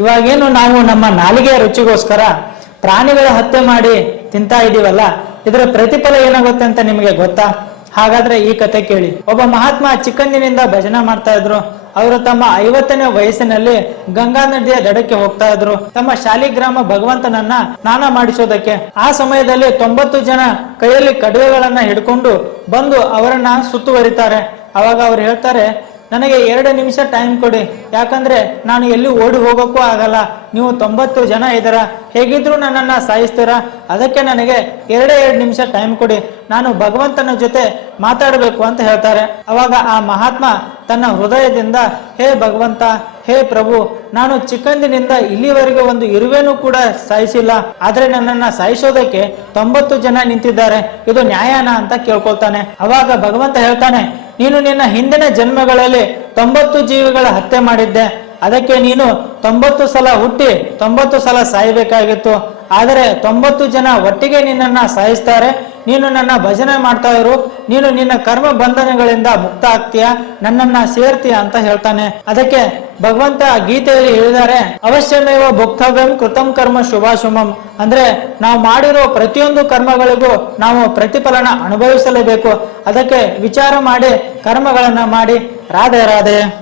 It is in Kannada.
ಇವಾಗೇನು ನಾವು ನಮ್ಮ ನಾಲಿಗೆಯ ರುಚಿಗೋಸ್ಕರ ಪ್ರಾಣಿಗಳ ಹತ್ಯೆ ಮಾಡಿ ತಿಂತಾ ಇದೀವಲ್ಲ, ಇದರ ಪ್ರತಿಫಲ ಏನಾಗುತ್ತೆ ಅಂತ ನಿಮಗೆ ಗೊತ್ತಾ? ಹಾಗಾದ್ರೆ ಈ ಕತೆ ಕೇಳಿ. ಒಬ್ಬ ಮಹಾತ್ಮ ಚಿಕ್ಕಂದಿನಿಂದ ಭಜನೆ ಮಾಡ್ತಾ ಇದ್ರು. ಅವರು ತಮ್ಮ ಐವತ್ತನೇ ವಯಸ್ಸಿನಲ್ಲಿ ಗಂಗಾ ನದಿಯ ದಡಕ್ಕೆ ಹೋಗ್ತಾ ಇದ್ರು. ತಮ್ಮ ಶಾಲಿಗ್ರಾಮ ಭಗವಂತನನ್ನ ಸ್ನಾನ ಮಾಡಿಸೋದಕ್ಕೆ. ಆ ಸಮಯದಲ್ಲಿ ತೊಂಬತ್ತು ಜನ ಕೈಯಲ್ಲಿ ಕಡುವೆಗಳನ್ನ ಹಿಡ್ಕೊಂಡು ಬಂದು ಅವರನ್ನ ಸುತ್ತುವರಿತಾರೆ. ಅವಾಗ ಅವ್ರು ಹೇಳ್ತಾರೆ ನನಗೆ ಎರಡು ನಿಮಿಷ ಟೈಮ್ ಕೊಡಿ. ಯಾಕಂದ್ರೆ ನಾನು ಎಲ್ಲಿ ಓಡಿ ಹೋಗೋಕ್ಕೂ ಆಗಲ್ಲ. ನೀವು ತೊಂಬತ್ತು ಜನ ಇದ್ದೀರಾ. ಹೇಗಿದ್ರು ನನ್ನನ್ನು ಸಾಯಿಸ್ತೀರಾ? ಅದಕ್ಕೆ ನನಗೆ ಎರಡೇ ಎರಡು ನಿಮಿಷ ಟೈಮ್ ಕೊಡಿ. ನಾನು ಭಗವಂತನ ಜೊತೆ ಮಾತಾಡಬೇಕು ಅಂತ ಹೇಳ್ತಾರೆ. ಅವಾಗ ಆ ಮಹಾತ್ಮ ತನ್ನ ಹೃದಯದಿಂದ, ಹೇ ಭಗವಂತ, ಹೇ ಪ್ರಭು, ನಾನು ಚಿಕ್ಕಂದಿನಿಂದ ಇಲ್ಲಿವರೆಗೆ ಒಂದು ಇರುವೆನೂ ಕೂಡ ಸಾಯಿಸಿಲ್ಲ. ಆದರೆ ನನ್ನನ್ನ ಸಾಯಿಸೋದಕ್ಕೆ ತೊಂಬತ್ತು ಜನ ನಿಂತಿದ್ದಾರೆ. ಇದು ನ್ಯಾಯನ? ಅಂತ ಕೇಳ್ಕೊಳ್ತಾನೆ. ಅವಾಗ ಭಗವಂತ ಹೇಳ್ತಾನೆ ನೀನು ನಿನ್ನ ಹಿಂದಿನ ಜನ್ಮಗಳಲ್ಲಿ ತೊಂಬತ್ತು ಜೀವಿಗಳ ಹತ್ಯೆ ಮಾಡಿದ್ದೆ. ಅದಕ್ಕೆ ನೀನು ತೊಂಬತ್ತು ಸಲ ಹುಟ್ಟಿ ತೊಂಬತ್ತು ಸಲ ಸಾಯಬೇಕಾಗಿತ್ತು. ಆದರೆ ತೊಂಬತ್ತು ಜನ ಒಟ್ಟಿಗೆ ನಿನ್ನನ್ನ ಸಾಯಿಸ್ತಾರೆ. ನೀನು ನನ್ನ ಭಜನೆ ಮಾಡ್ತಾ ಇರು. ನೀನು ನಿನ್ನ ಕರ್ಮ ಬಂಧನಗಳಿಂದ ಮುಕ್ತ ಆಗ್ತೀಯ. ನನ್ನನ್ನ ಸೇರ್ತೀಯ ಅಂತ ಹೇಳ್ತಾನೆ. ಅದಕ್ಕೆ ಭಗವಂತ ಗೀತೆಯಲ್ಲಿ ಹೇಳಿದ್ದಾರೆ, ಅವಶ್ಯಮೇವ ಭುಕ್ತವ್ಯಂ ಕೃತಂ ಕರ್ಮ ಶುಭಾಶುಭಂ. ಅಂದ್ರೆ ನಾವು ಮಾಡಿರೋ ಪ್ರತಿಯೊಂದು ಕರ್ಮಗಳಿಗೂ ನಾವು ಪ್ರತಿಫಲನ ಅನುಭವಿಸಲೇಬೇಕು. ಅದಕ್ಕೆ ವಿಚಾರ ಮಾಡಿ, ಕರ್ಮಗಳನ್ನ ಮಾಡಿ. ರಾಧೆ ರಾಧೆ.